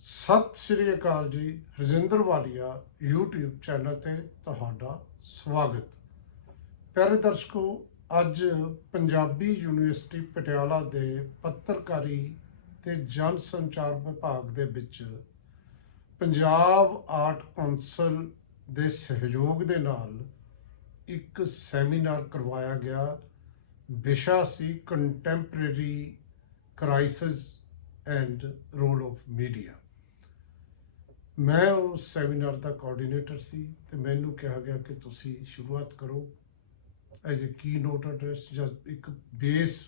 ਸਤਿ ਸ੍ਰੀ ਅਕਾਲ ਜੀ, ਰਜਿੰਦਰ ਵਾਲੀਆ, YouTube channel ਤੇ ਤੁਹਾਡਾ ਸਵਾਗਤ। ਪਿਆਰੇ ਦਰਸ਼ਕੋ, ਅੱਜ ਪੰਜਾਬੀ ਯੂਨੀਵਰਸਿਟੀ ਪਟਿਆਲਾ ਦੇ ਪੱਤਰਕਾਰੀ ਤੇ ਜਨ ਸੰਚਾਰ ਵਿਭਾਗ ਦੇ ਵਿੱਚ ਪੰਜਾਬ ਆਰਟ ਕੌਂਸਲ ਦੇ ਸਹਿਯੋਗ ਦੇ ਨਾਲ ਇੱਕ ਸੈਮੀਨਾਰ ਕਰਵਾਇਆ ਗਿਆ। ਵਿਸ਼ਾ ਸੀ contemporary crisis and role of media ਮੈਂ ਉਸ ਸੈਮੀਨਾਰ ਦਾ ਕੋਆਰਡੀਨੇਟਰ ਸੀ ਤੇ ਮੈਨੂੰ ਕਿਹਾ ਗਿਆ ਕਿ ਤੁਸੀਂ ਸ਼ੁਰੂਆਤ ਕਰੋ as a key note address ਜਾਂ ਇੱਕ ਬੇਸ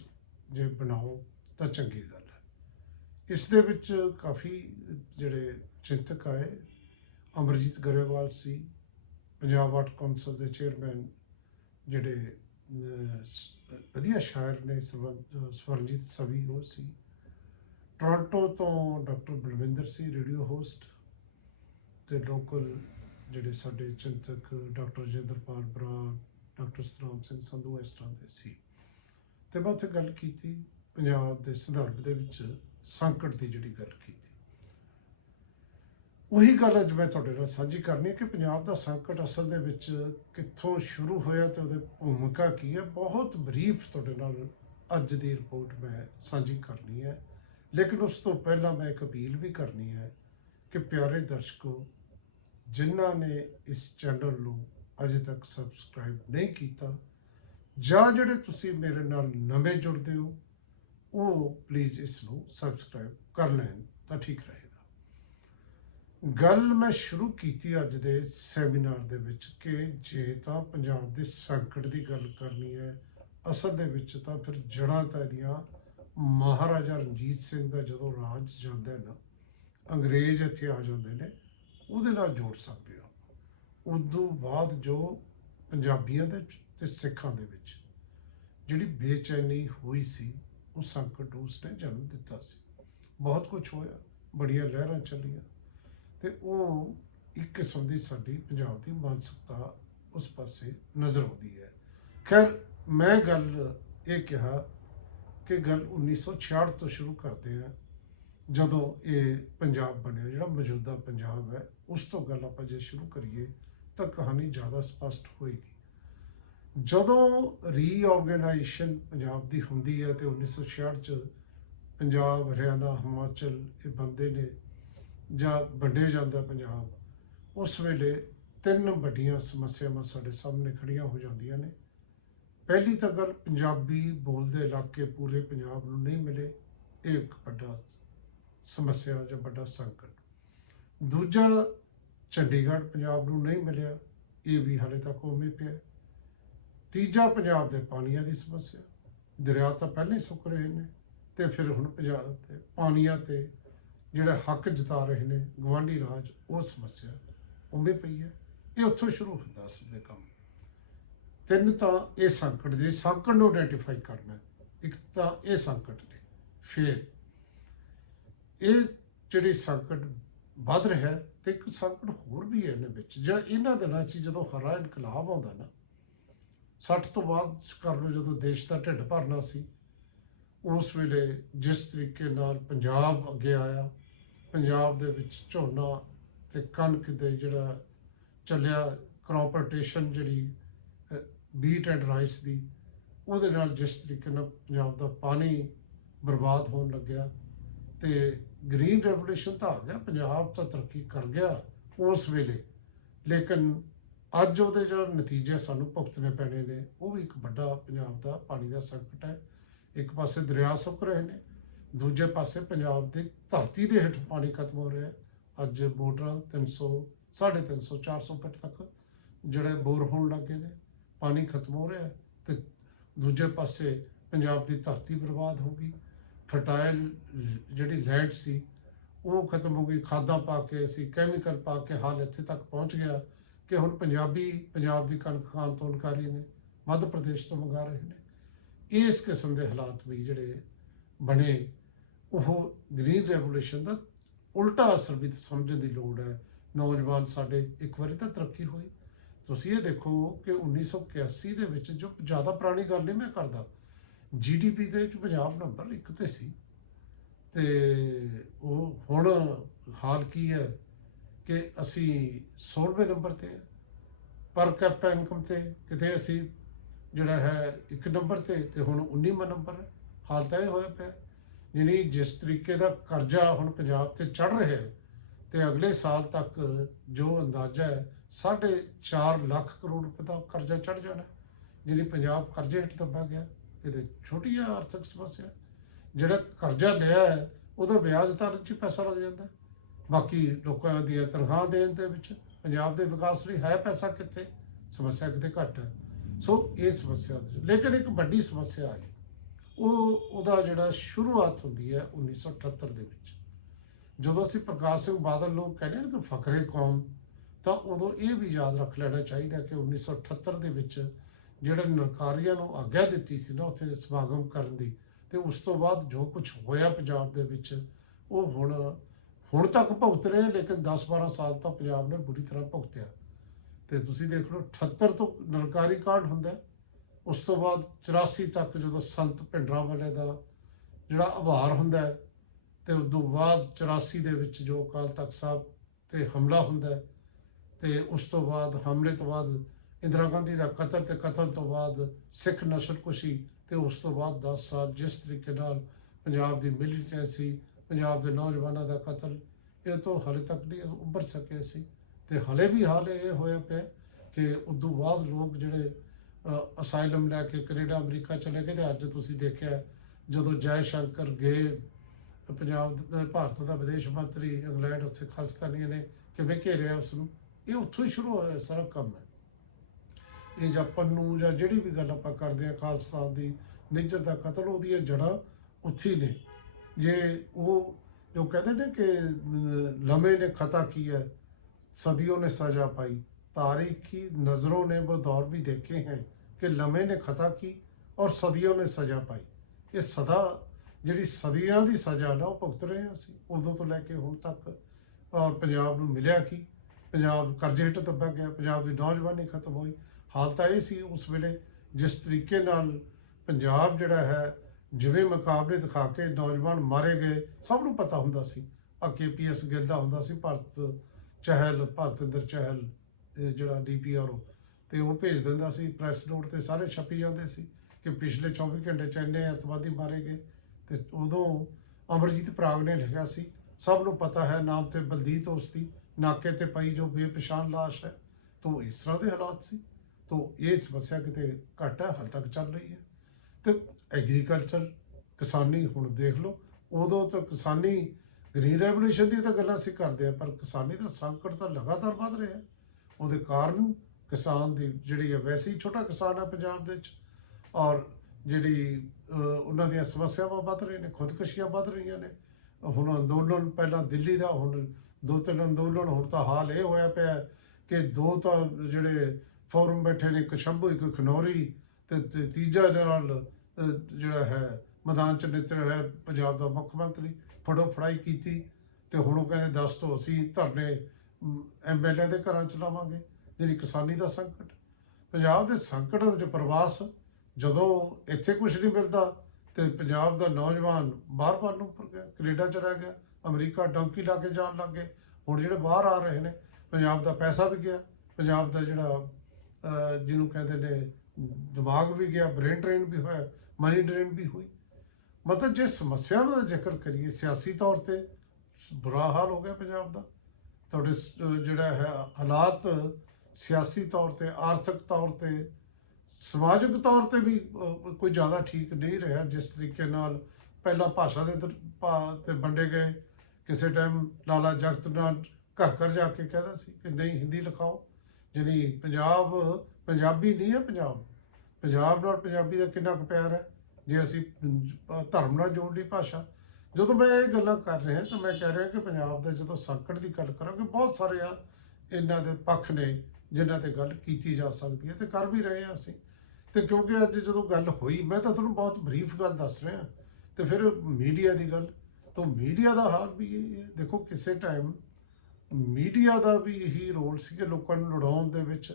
ਜੇ ਬਣਾਓ ਤਾਂ ਚੰਗੀ ਗੱਲ ਹੈ। ਇਸ ਦੇ ਵਿੱਚ ਕਾਫੀ ਜਿਹੜੇ ਚਿੰਤਕ ਆਏ। ਅਮਰਜੀਤ ਗਰੇਵਾਲ ਸੀ, ਪੰਜਾਬ ਆਰਟ ਕੌਂਸਲ ਦੇ ਚੇਅਰਮੈਨ ਜਿਹੜੇ ਵਧੀਆ ਸ਼ਾਇਰ ਨੇ ਸਵਰ- ਸਵਰਨਜੀਤ ਸਵੀ ਉਹ ਸੀ। ਟੋਰਾਂਟੋ ਤੋਂ ਡਾਕਟਰ ਬਲਵਿੰਦਰ ਸੀ ਰੇਡੀਓ ਹੋਸਟ ਤੇ ਲੋਕਲ ਜਿਹੜੇ ਸਾਡੇ ਚਿੰਤਕ ਡਾਕਟਰ ਜਿੰਦਰਪਾਲ ਬਰਾੜ ਡਾਕਟਰ ਸਤਨਾਮ ਸਿੰਘ ਸੰਧੂ ਇਸ ਤਰ੍ਹਾਂ ਦੇ ਸੀ। ਤੇ ਮੈਂ ਉੱਥੇ ਗੱਲ ਕੀਤੀ, ਪੰਜਾਬ ਦੇ ਸੰਦਰਭ ਦੇ ਵਿੱਚ ਸੰਕਟ ਦੀ ਜਿਹੜੀ ਗੱਲ ਕੀਤੀ। ਉਹੀ ਗੱਲ ਅੱਜ ਮੈਂ ਤੁਹਾਡੇ ਨਾਲ ਸਾਂਝੀ ਕਰਨੀ ਹੈ ਕਿ ਪੰਜਾਬ ਦਾ ਸੰਕਟ ਅਸਲ ਦੇ ਵਿੱਚ ਕਿੱਥੋਂ ਸ਼ੁਰੂ ਹੋਇਆ ਤੇ ਉਹਦੇ ਭੂਮਿਕਾ ਕੀ ਹੈ, ਬਹੁਤ ਬਰੀਫ ਤੁਹਾਡੇ ਨਾਲ ਅੱਜ ਦੀ ਰਿਪੋਰਟ ਮੈਂ ਸਾਂਝੀ ਕਰਨੀ ਹੈ। ਲੇਕਿਨ ਉਸ ਤੋਂ ਪਹਿਲਾਂ ਮੈਂ ਇੱਕ ਅਪੀਲ ਵੀ ਕਰਨੀ ਹੈ ਕਿ ਪਿਆਰੇ ਦਰਸ਼ਕੋ, ਜਿਨ੍ਹਾਂ ਨੇ ਇਸ ਚੈਨਲ ਨੂੰ ਅਜੇ ਤੱਕ ਸਬਸਕ੍ਰਾਈਬ ਨਹੀਂ ਕੀਤਾ, ਜਾਂ ਜਿਹੜੇ ਤੁਸੀਂ ਮੇਰੇ ਨਾਲ ਨਵੇਂ ਜੁੜਦੇ ਹੋ, ਉਹ ਪਲੀਜ਼ ਇਸ ਨੂੰ ਸਬਸਕ੍ਰਾਈਬ ਕਰ ਲੈਣ ਤਾਂ ਠੀਕ ਰਹੇਗਾ। ਗੱਲ ਮੈਂ ਸ਼ੁਰੂ ਕੀਤੀ ਅੱਜ ਦੇ ਸੈਮੀਨਾਰ ਦੇ ਵਿੱਚ ਕਿ ਜੇ ਤਾਂ ਪੰਜਾਬ ਦੇ ਸੰਕਟ ਦੀ ਗੱਲ ਕਰਨੀ ਹੈ, ਅਸਲ ਦੇ ਵਿੱਚ ਤਾਂ ਫਿਰ ਜੜਾਂ ਤਾਂ ਇਹਦੀਆਂ ਮਹਾਰਾਜਾ ਰਣਜੀਤ ਸਿੰਘ ਦਾ ਜਦੋਂ ਰਾਜ ਜਾਂਦਾ ਨਾ ਅੰਗਰੇਜ਼ ਇੱਥੇ ਆ ਜਾਂਦੇ ਨੇ, ਉਹਦੇ ਨਾਲ ਜੋੜ ਸਕਦੇ ਹੋ। ਉਦੋਂ ਬਾਅਦ ਜੋ ਪੰਜਾਬੀਆਂ ਦੇ ਤੇ ਸਿੱਖਾਂ ਦੇ ਵਿੱਚ ਜਿਹੜੀ ਬੇਚੈਨੀ ਹੋਈ ਸੀ, ਉਹ ਸੰਕਟ ਉਸ ਨੇ ਜਨਮ ਦਿੱਤਾ ਸੀ। ਬਹੁਤ ਕੁਝ ਹੋਇਆ, ਬੜੀਆਂ ਲਹਿਰਾਂ ਚੱਲੀਆਂ ਤੇ ਉਹ ਇੱਕ ਕਿਸਮ ਦੀ ਸਾਡੀ ਪੰਜਾਬ ਦੀ ਮਾਨਸਿਕਤਾ ਉਸ ਪਾਸੇ ਨਜ਼ਰ ਆਉਂਦੀ ਹੈ। ਖੈਰ, ਮੈਂ ਗੱਲ ਇਹ ਕਿਹਾ ਕਿ ਗੱਲ 1966 ਤੋਂ ਸ਼ੁਰੂ ਕਰਦੇ ਆ ਜਦੋਂ ਇਹ ਪੰਜਾਬ ਬਣਿਆ, ਜਿਹੜਾ ਮੌਜੂਦਾ ਪੰਜਾਬ ਹੈ, ਉਸ ਤੋਂ ਗੱਲ ਆਪਾਂ ਜੇ ਸ਼ੁਰੂ ਕਰੀਏ, ਤਾਂ ਕਹਾਣੀ ਜ਼ਿਆਦਾ ਸਪਸ਼ਟ ਹੋਏਗੀ। ਜਦੋਂ ਰੀਆਰਗੇਨਾਈਜੇਸ਼ਨ ਪੰਜਾਬ ਦੀ ਹੁੰਦੀ ਹੈ ਤੇ 1966 ਚ ਪੰਜਾਬ, ਹਰਿਆਣਾ, ਹਿਮਾਚਲ ਇਹ ਬੰਦੇ ਨੇ ਜਾਂ ਵੰਡੇ ਜਾਂਦਾ ਪੰਜਾਬ, ਉਸ ਵੇਲੇ ਤਿੰਨ ਵੱਡੀਆਂ ਸਮੱਸਿਆਵਾਂ ਸਾਡੇ ਸਾਹਮਣੇ ਖੜੀਆਂ ਹੋ ਜਾਂਦੀਆਂ ਨੇ। ਪਹਿਲੀ ਤਾਂ ਗੱਲ ਪੰਜਾਬੀ ਬੋਲਦੇ ਇਲਾਕੇ ਪੂਰੇ ਪੰਜਾਬ ਨੂੰ ਨਹੀਂ ਮਿਲੇ, ਇਹ ਇੱਕ ਵੱਡਾ ਸਮੱਸਿਆ ਜਾਂ ਵੱਡਾ ਸੰਕਟ। ਦੂਜਾ, ਚੰਡੀਗੜ੍ਹ ਪੰਜਾਬ ਨੂੰ ਨਹੀਂ ਮਿਲਿਆ, ਇਹ ਵੀ ਹਾਲੇ ਤੱਕ ਉਵੇਂ ਪਿਆ। ਤੀਜਾ, ਪੰਜਾਬ ਦੇ ਪਾਣੀਆਂ ਦੀ ਸਮੱਸਿਆ। ਦਰਿਆ ਤਾਂ ਪਹਿਲਾਂ ਹੀ ਸੁੱਕ ਰਹੇ ਨੇ ਤੇ ਫਿਰ ਹੁਣ ਪੰਜਾਬ ਤੇ ਪਾਣੀਆਂ ਤੇ ਜਿਹੜਾ ਹੱਕ ਜਤਾ ਰਹੇ ਨੇ ਗਵਾਂਢੀ ਰਾਜ, ਉਹ ਸਮੱਸਿਆ ਉਵੇਂ ਪਈ ਹੈ। ਇਹ ਉੱਥੋਂ ਸ਼ੁਰੂ ਹੁੰਦਾ ਸੀ ਦੇ ਕੰਮ। ਤਿੰਨ ਤਾਂ ਇਹ ਸੰਕਟ ਦੇ, ਸੰਕਟ ਨੂੰ ਆਇਡੈਂਟੀਫਾਈ ਕਰਨਾ। ਇੱਕ ਤਾਂ ਇਹ ਸੰਕਟ ਨੇ, ਫਿਰ ਇਹ ਜਿਹੜੀ ਸੰਕਟ ਵੱਧ ਰਿਹਾ ਹੈ ਤੇ ਇੱਕ ਸੰਕਟ ਹੋਰ ਵੀ ਹੈ ਇਹਨਾਂ ਵਿੱਚ। ਜਿਹੜਾ ਇਹਨਾਂ ਦਿਨਾਂ 'ਚ ਜਦੋਂ ਹਰਾ ਇਨਕਲਾਬ ਆਉਂਦਾ ਨਾ 60 ਤੋਂ ਬਾਅਦ ਕਰ ਲਓ ਜਦੋਂ ਦੇਸ਼ ਦਾ ਢਿੱਡ ਭਰਨਾ ਸੀ, ਉਸ ਵੇਲੇ ਜਿਸ ਤਰੀਕੇ ਨਾਲ ਪੰਜਾਬ ਅੱਗੇ ਆਇਆ, ਪੰਜਾਬ ਦੇ ਵਿੱਚ ਝੋਨਾ ਤੇ ਕਣਕ ਦੇ ਜਿਹੜਾ ਚੱਲਿਆ ਕ੍ਰੌਪ ਰੋਟੇਸ਼ਨ ਜਿਹੜੀ ਬੀਟ ਐਂਡ ਰਾਈਸ ਦੀ, ਉਹਦੇ ਨਾਲ ਜਿਸ ਤਰੀਕੇ ਨਾਲ ਪੰਜਾਬ ਦਾ ਪਾਣੀ ਬਰਬਾਦ ਹੋਣ ਲੱਗਿਆ ਤੇ ਗ੍ਰੀਨ ਰੈਵੋਲੂਸ਼ਨ ਤਾਂ ਆ ਗਿਆ, ਪੰਜਾਬ ਤਾਂ ਤਰੱਕੀ ਕਰ ਗਿਆ ਉਸ ਵੇਲੇ। ਲੇਕਿਨ ਅੱਜ ਉਹਦੇ ਜਿਹੜੇ ਨਤੀਜੇ ਸਾਨੂੰ ਭੁਗਤਣੇ ਪੈਣੇ ਨੇ, ਉਹ ਵੀ ਇੱਕ ਵੱਡਾ ਪੰਜਾਬ ਦਾ ਪਾਣੀ ਦਾ ਸੰਕਟ ਹੈ। ਇੱਕ ਪਾਸੇ ਦਰਿਆ ਸੁੱਕ ਰਹੇ ਨੇ, ਦੂਜੇ ਪਾਸੇ ਪੰਜਾਬ ਦੀ ਧਰਤੀ ਦੇ ਹੇਠ ਪਾਣੀ ਖਤਮ ਹੋ ਰਿਹਾ ਅੱਜ ਮੋਟਰਾਂ 300 350 400 ਫੁੱਟ ਤੱਕ ਜਿਹੜੇ ਬੋਰ ਹੋਣ ਲੱਗੇ ਨੇ, ਪਾਣੀ ਖਤਮ ਹੋ ਰਿਹਾ ਹੈ ਤੇ ਦੂਜੇ ਪਾਸੇ ਪੰਜਾਬ ਦੀ ਧਰਤੀ ਬਰਬਾਦ ਹੋ ਗਈ। ਫਰਟਾਈਲ ਜਿਹੜੀ ਲੈਂਡ ਸੀ, ਉਹ ਖਤਮ ਹੋ ਗਈ। ਖਾਦਾਂ ਪਾ ਕੇ ਅਸੀਂ ਕੈਮੀਕਲ ਪਾ ਕੇ ਹਾਲ ਇੱਥੇ ਤੱਕ ਪਹੁੰਚ ਗਿਆ ਕਿ ਹੁਣ ਪੰਜਾਬੀ, ਪੰਜਾਬ ਦੀ ਕਣਕ ਖਾਣ ਤੋਂ ਇਨਕਾਰੀ ਨੇ, ਮੱਧ ਪ੍ਰਦੇਸ਼ ਤੋਂ ਮੰਗਾ ਰਹੇ ਨੇ। ਇਸ ਕਿਸਮ ਦੇ ਹਾਲਾਤ ਵੀ ਜਿਹੜੇ ਬਣੇ, ਉਹ ਗ੍ਰੀਨ ਰੈਵੋਲੂਸ਼ਨ ਦਾ ਉਲਟਾ ਅਸਰ ਵੀ ਸਮਝਣ ਦੀ ਲੋੜ ਹੈ। ਨੌਜਵਾਨ ਸਾਡੇ ਇੱਕ ਵਾਰੀ ਤਾਂ ਤਰੱਕੀ ਹੋਈ। ਤੁਸੀਂ ਇਹ ਦੇਖੋ ਕਿ 1981 ਦੇ ਵਿੱਚ ਜੋ ਜ਼ਿਆਦਾ ਪੁਰਾਣੀ ਗੱਲ ਨਹੀਂ ਮੈਂ ਕਰਦਾ ਜੀਡੀਪੀ ਦੇ ਵਿੱਚ ਪੰਜਾਬ ਨੰਬਰ 1 ਤੇ ਸੀ ਤੇ ਉਹ ਹੁਣ ਹਾਲ ਕੀ ਹੈ ਕਿ ਅਸੀਂ 16ਵੇਂ ਨੰਬਰ ਤੇ ਪਰ ਕੈਪਟਾ ਇਨਕਮ ਤੇ ਕਿਤੇ ਅਸੀਂ ਜਿਹੜਾ ਹੈ ਇੱਕ ਨੰਬਰ ਤੇ ਤੇ ਹੁਣ 19ਵਾਂ ਨੰਬਰ ਹਾਲ ਤਾਂ ਇਹ ਹੋਇਆ ਪਿਆ। ਯਾਨੀ ਜਿਸ ਤਰੀਕੇ ਦਾ ਕਰਜ਼ਾ ਹੁਣ ਪੰਜਾਬ ਤੇ ਚੜ ਰਿਹਾ ਹੈ ਤੇ ਅਗਲੇ ਸਾਲ ਤੱਕ ਜੋ ਅੰਦਾਜ਼ਾ ਹੈ 4.5 ਲੱਖ ਕਰੋੜ ਰੁਪਏ ਦਾ ਕਰਜ਼ਾ ਚੜ ਜਾਣਾ ਜਿਹੜੀ ਪੰਜਾਬ ਕਰਜ਼ੇ ਹੇਠ ਦੱਬਾ ਗਿਆ। ਇਹਦੇ ਛੋਟੀ ਜਿਹੀ ਆਰਥਿਕ ਸਮੱਸਿਆ। ਜਿਹੜਾ ਕਰਜ਼ਾ ਲਿਆ ਹੈ, ਉਹਦਾ ਵਿਆਜ ਤਾਂ ਚ ਪੈਸਾ ਲੱਗ ਜਾਂਦਾ। ਬਾਕੀ ਲੋਕਾਂ ਦੀਆਂ ਤਨਖਾਹ ਦੇਣ ਦੇ ਵਿੱਚ ਪੰਜਾਬ ਦੇ ਵਿਕਾਸ ਲਈ ਹੈ ਪੈਸਾ ਕਿੱਥੇ? ਸਮੱਸਿਆ ਕਿਤੇ ਘੱਟ ਹੈ। ਸੋ ਇਹ ਸਮੱਸਿਆ ਲੇਕਿਨ ਇੱਕ ਵੱਡੀ ਸਮੱਸਿਆ ਆ ਆਈ। ਉਹ, ਉਹਦਾ ਜਿਹੜਾ ਸ਼ੁਰੂਆਤ ਹੁੰਦੀ ਹੈ 1978 ਦੇ ਵਿੱਚ। ਜਦੋਂ ਅਸੀਂ ਪ੍ਰਕਾਸ਼ ਸਿੰਘ ਬਾਦਲ ਨੂੰ ਕਹਿੰਦੇ ਹਾਂ ਕਿ ਫਕਰੇ ਕੌਮ, ਤਾਂ ਉਦੋਂ ਇਹ ਵੀ ਯਾਦ ਰੱਖ ਲੈਣਾ ਚਾਹੀਦਾ ਕਿ 1978 ਦੇ ਵਿੱਚ ਜਿਹੜੇ ਨਰਕਾਰੀਆਂ ਨੂੰ ਆਗਿਆ ਦਿੱਤੀ ਸੀ ਨਾ ਉੱਥੇ ਸਮਾਗਮ ਕਰਨ ਦੀ, ਤੇ ਉਸ ਤੋਂ ਬਾਅਦ ਜੋ ਕੁਝ ਹੋਇਆ ਪੰਜਾਬ ਦੇ ਵਿੱਚ, ਉਹ ਹੁਣ ਹੁਣ ਤੱਕ ਭੁਗਤ ਰਹੇ ਲੇਕਿਨ 10-12 ਸਾਲ ਤਾਂ ਪੰਜਾਬ ਨੇ ਬੁਰੀ ਤਰ੍ਹਾਂ ਭੁਗਤਿਆ। ਤੇ ਤੁਸੀਂ ਦੇਖ ਲਓ 78 ਤੋਂ ਨਰਕਾਰੀ ਕਾਂਡ ਹੁੰਦਾ ਉਸ ਤੋਂ ਬਾਅਦ 84 ਤੱਕ ਜਦੋਂ ਸੰਤ ਭਿੰਡਰਾਂ ਵਾਲੇ ਦਾ ਜਿਹੜਾ ਆਭਾਰ ਹੁੰਦਾ ਹੈ, ਤੇ ਉਸ ਤੋਂ ਬਾਅਦ 84 ਦੇ ਵਿੱਚ ਜੋ ਅਕਾਲ ਤਖਤ ਸਾਹਿਬ ਤੇ ਹਮਲਾ ਹੁੰਦਾ ਹੈ, ਤੇ ਉਸ ਤੋਂ ਬਾਅਦ ਹਮਲੇ ਤੋਂ ਬਾਅਦ ਇੰਦਰਾ ਗਾਂਧੀ ਦਾ ਕਤਲ ਤੇ ਕਤਲ ਤੋਂ ਬਾਅਦ ਸਿੱਖ ਨਸਲਕੁਸ਼ੀ ਤੇ ਉਸ ਤੋਂ ਬਾਅਦ 10 ਸਾਲ ਜਿਸ ਤਰੀਕੇ ਨਾਲ ਪੰਜਾਬ ਦੀ ਮਿਲੀਟੈਂਸੀ ਪੰਜਾਬ ਦੇ ਨੌਜਵਾਨਾਂ ਦਾ ਕਤਲ, ਇਹ ਤੋਂ ਹਾਲੇ ਤੱਕ ਨਹੀਂ ਉੱਭਰ ਸਕੇ ਸੀ। ਤੇ ਹਲੇ ਵੀ ਹਾਲ ਇਹ ਹੋਇਆ ਪਿਆ ਕਿ ਉਦੋਂ ਬਾਅਦ ਲੋਕ ਜਿਹੜੇ ਅਸਾਈਲਮ ਲੈ ਕੇ ਕੈਨੇਡਾ, ਅਮਰੀਕਾ ਚਲੇ ਗਏ ਤੇ ਅੱਜ ਤੁਸੀਂ ਦੇਖਿਆ ਜਦੋਂ ਜੈ ਸ਼ੰਕਰ ਗਏ, ਪੰਜਾਬ ਭਾਰਤ ਦਾ ਵਿਦੇਸ਼ ਮੰਤਰੀ ਇੰਗਲੈਂਡ, ਉੱਥੇ ਖਾਲਸਤਾਨੀਆਂ ਨੇ ਕਿਵੇਂ ਘੇਰਿਆ ਉਸ ਨੂੰ ਇਹ ਉੱਥੋਂ ਹੀ ਸ਼ੁਰੂ ਹੋਇਆ ਸਾਰਾ ਕੰਮ ਹੈ। ਇਹ ਜਪਨ ਨੂੰ ਜਾਂ ਜਿਹੜੀ ਵੀ ਗੱਲ ਆਪਾਂ ਕਰਦੇ ਆ ਖਾਲਸਾ ਦੀ ਨਿੱਜਰ ਦਾ ਕਤਲ ਉਹਦੀਆਂ ਜੜਾਂ ਉੱਥੀ ਨੇ। ਜੇ ਉਹ, ਜੋ ਕਹਿੰਦੇ ਨੇ ਕਿ ਲਮੇ ਨੇ ਖਤਾ ਕੀ ਹੈ, ਸਦੀਆਂ ਨੇ ਸਜ਼ਾ ਪਾਈ, ਤਾਰੀਖੀ ਨਜ਼ਰੋਂ ਨੇ ਉਹ ਦੌਰ ਵੀ ਦੇਖੇ ਹੈ ਕਿ ਲਮੇ ਨੇ ਖਤਾ ਕੀ ਔਰ ਸਦੀਆਂ ਨੇ ਸਜ਼ਾ ਪਾਈ। ਇਹ ਸਦਾ, ਜਿਹੜੀ ਸਦੀਆਂ ਦੀ ਸਜ਼ਾ ਨਾ, ਉਹ ਭੁਗਤ ਰਹੇ ਅਸੀਂ, ਉਦੋਂ ਤੋਂ ਲੈ ਕੇ ਹੁਣ ਤੱਕ। ਔਰ ਪੰਜਾਬ ਨੂੰ ਮਿਲਿਆ ਕੀ? ਪੰਜਾਬ ਕਰਜ਼ੇ ਹੇਠ ਦੱਬਾ ਗਿਆ, ਪੰਜਾਬ ਦੀ ਨੌਜਵਾਨੀ ਖਤਮ ਹੋਈ ਹਾਲ ਤਾਂ ਇਹ ਸੀ ਉਸ ਵੇਲੇ, ਜਿਸ ਤਰੀਕੇ ਨਾਲ ਪੰਜਾਬ ਜਿਹੜਾ ਹੈ, ਜਿਵੇਂ ਮੁਕਾਬਲੇ ਦਿਖਾ ਕੇ ਨੌਜਵਾਨ ਮਾਰੇ ਗਏ, ਸਭ ਨੂੰ ਪਤਾ ਹੁੰਦਾ ਸੀ। ਆ ਕੇਪੀਐਸ ਗਿੱਲ ਦਾ ਹੁੰਦਾ ਸੀ, ਭਾਰਤ ਚਹਿਲ, ਭਰਤਿੰਦਰ ਚਹਿਲ, ਇਹ ਜਿਹੜਾ ਡੀਪੀਆਰ ਤੇ ਉਹ ਭੇਜ ਦਿੰਦਾ ਸੀ, ਪ੍ਰੈਸ ਨੋਟ ਤੇ ਸਾਰੇ ਛਪੀ ਜਾਂਦੇ ਸੀ ਕਿ ਪਿਛਲੇ 24 ਘੰਟੇ ਚ ਇੰਨੇ ਅੱਤਵਾਦੀ ਮਾਰੇ ਗਏ। ਤੇ ਉਦੋਂ ਅਮਰਜੀਤ ਪ੍ਰਾਗ ਨੇ ਲਿਖਿਆ ਸੀ, ਸਭ ਨੂੰ ਪਤਾ ਹੈ, ਨਾਮ ਤੇ ਬਲਦੀਤ ਉਸ ਦੀ, ਨਾਕੇ ਤੇ ਪਈ ਜੋ ਬੇਪਛਾਣ ਲਾਸ਼ ਹੈ। ਤੋਂ ਇਸ ਤਰ੍ਹਾਂ ਦੇ ਹਾਲਾਤ ਸੀ। ਤੋਂ ਇਹ ਸਮੱਸਿਆ ਕਿਤੇ ਘੱਟ ਹੈ ਹਾਲ ਤੱਕ ਚੱਲ ਰਹੀ ਹੈ। ਤੇ ਐਗਰੀਕਲਚਰ ਕਿਸਾਨੀ ਹੁਣ ਦੇਖ ਲਓ, ਉਦੋਂ ਤਾਂ ਕਿਸਾਨੀ ਗ੍ਰੀਨ ਰੈਵੋਲੂਸ਼ਨ ਦੀ ਤਾਂ ਗੱਲਾਂ ਅਸੀਂ ਕਰਦੇ ਆ ਪਰ ਕਿਸਾਨੀ ਦਾ ਸੰਕਟ ਤਾਂ ਲਗਾਤਾਰ ਵੱਧ ਰਿਹਾ ਹੈ। ਉਹਦੇ ਕਾਰਨ ਕਿਸਾਨ ਦੀ ਜਿਹੜੀ ਹੈ, ਵੈਸੇ ਹੀ ਛੋਟਾ ਕਿਸਾਨ ਹੈ ਪੰਜਾਬ ਦੇ ਵਿੱਚ, ਔਰ ਜਿਹੜੀ ਉਹਨਾਂ ਦੀਆਂ ਸਮੱਸਿਆਵਾਂ ਵੱਧ ਰਹੀਆਂ ਨੇ, ਖੁਦਕਸ਼ੀਆਂ ਵੱਧ ਰਹੀਆਂ ਨੇ। ਹੁਣ ਅੰਦੋਲਨ ਪਹਿਲਾਂ ਦਿੱਲੀ ਦਾ, ਹੁਣ ਦੋ ਤਿੰਨ ਅੰਦੋਲਨ, ਹੁਣ ਤਾਂ ਹਾਲ ਇਹ ਹੋਇਆ ਪਿਆ ਕਿ ਦੋ ਤਾਂ ਜਿਹੜੇ ਫੋਰਮ ਬੈਠੇ ਨੇ, ਇੱਕ ਸ਼ੰਭੂ, ਇੱਕ ਖਨੌਰੀ ਤੇ ਤੀਜਾ ਨਾਲ ਜਿਹੜਾ ਹੈ, ਮੈਦਾਨ ਚ ਨਿਤਰ ਹੈ ਪੰਜਾਬ ਦਾ ਮੁੱਖ ਮੰਤਰੀ। ਫੜੋ ਫੜਾਈ ਕੀਤੀ ਤੇ ਹੁਣ ਉਹ ਕਹਿੰਦੇ ਦੱਸ ਤੋਂ ਅਸੀਂ ਧਰਨੇ ਐਮਐਲਏ ਦੇ ਘਰਾਂ ਚ ਲਾਵਾਂਗੇ, ਜਿਹੜੀ ਕਿਸਾਨੀ ਦਾ ਸੰਕਟ। ਪੰਜਾਬ ਦੇ ਸੰਕਟ ਦੇ ਪ੍ਰਵਾਸ ਜਦੋਂ ਇੱਥੇ ਕੁਝ ਨਹੀਂ ਮਿਲਦਾ ਤੇ ਪੰਜਾਬ ਦਾ ਨੌਜਵਾਨ ਬਾਹਰ-ਬਾਹਰ ਨੂੰ ਉੱਪਰ ਗਿਆ, ਕੈਨੇਡਾ ਚਲਾ ਗਿਆ, ਅਮਰੀਕਾ ਡੌਂਕੀ ਲਾ ਕੇ ਜਾਣ ਲੱਗੇ ਹੁਣ ਜਿਹੜੇ ਬਾਹਰ ਆ ਰਹੇ ਨੇ, ਪੰਜਾਬ ਦਾ ਪੈਸਾ ਵੀ ਗਿਆ, ਪੰਜਾਬ ਦਾ ਜਿਹੜਾ ਜਿਹਨੂੰ ਕਹਿੰਦੇ ਨੇ, ਦਿਮਾਗ ਵੀ ਗਿਆ ਬ੍ਰੇਨ ਡਰੇਨ ਵੀ ਹੋਇਆ ਮਨੀ ਡਰੇਨ ਵੀ ਹੋਈ। ਮਤਲਬ ਜੇ ਸਮੱਸਿਆਵਾਂ ਦਾ ਜ਼ਿਕਰ ਕਰੀਏ, ਸਿਆਸੀ ਤੌਰ ਤੇ ਬੁਰਾ ਹਾਲ ਹੋ ਗਿਆ ਪੰਜਾਬ ਦਾ। ਤੁਹਾਡੇ ਸ- ਜਿਹੜਾ ਹੈ, ਹਾਲਾਤ ਸਿਆਸੀ ਤੌਰ ਤੇ, ਆਰਥਿਕ ਤੌਰ ਤੇ, ਸਮਾਜਿਕ ਤੌਰ ਤੇ ਵੀ ਕੋਈ ਜ਼ਿਆਦਾ ਠੀਕ ਨਹੀਂ ਰਿਹਾ, ਜਿਸ ਤਰੀਕੇ ਨਾਲ ਪਹਿਲਾਂ ਭਾਸ਼ਾ ਦੇ ਦਰ- ਭਾ- ਤੇ ਵੰਡੇ ਗਏ। ਕਿਸੇ ਟਾਈਮ ਲਾਲਾ ਜਗਤ ਨਾਲ ਘਰ ਘਰ ਜਾ ਕੇ ਕਹਿੰਦਾ ਸੀ ਕਿ ਨਹੀਂ, ਹਿੰਦੀ ਲਿਖਾਓ। ਜਿਹੜੀ ਪੰਜਾਬ, ਪੰਜਾਬੀ ਨਹੀਂ ਹੈ ਪੰਜਾਬ। ਪੰਜਾਬ ਨਾਲ ਪੰਜਾਬੀ ਦਾ ਕਿੰਨਾ ਕੁ ਪਿਆਰ ਹੈ? ਜੇ ਅਸੀਂ ਧਰਮ ਨਾਲ ਜੋੜ ਲਈ ਭਾਸ਼ਾ। ਜਦੋਂ ਮੈਂ ਇਹ ਗੱਲਾਂ ਕਰ ਰਿਹਾ, ਤਾਂ ਮੈਂ ਕਹਿ ਰਿਹਾ ਕਿ ਪੰਜਾਬ ਦੇ ਜਦੋਂ ਸੰਕਟ ਦੀ ਗੱਲ ਕਰਾਂਗੇ, ਬਹੁਤ ਸਾਰੇ ਆ ਇਹਨਾਂ ਦੇ ਪੱਖ ਨੇ ਜਿਨ੍ਹਾਂ ਤੇ ਗੱਲ ਕੀਤੀ ਜਾ ਸਕਦੀ ਹੈ ਤੇ ਕਰ ਵੀ ਰਹੇ ਹਾਂ ਅਸੀਂ। ਤੇ ਕਿਉਂਕਿ ਅੱਜ ਜਦੋਂ ਗੱਲ ਹੋਈ, ਮੈਂ ਤਾਂ ਤੁਹਾਨੂੰ ਬਹੁਤ ਬਰੀਫ ਗੱਲ ਦੱਸ ਰਿਹਾ। ਤੇ ਫਿਰ ਮੀਡੀਆ ਦੀ ਗੱਲ, ਤਾਂ ਮੀਡੀਆ ਦਾ ਹਾਲ ਵੀ ਇਹ ਹੈ। ਦੇਖੋ, ਕਿਸੇ ਟਾਈਮ ਮੀਡੀਆ ਦਾ ਵੀ ਇਹੀ ਰੋਲ ਸੀ ਕਿ ਲੋਕਾਂ ਨੂੰ ਲੜਾਉਣ ਦੇ ਵਿੱਚ